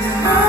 Yeah.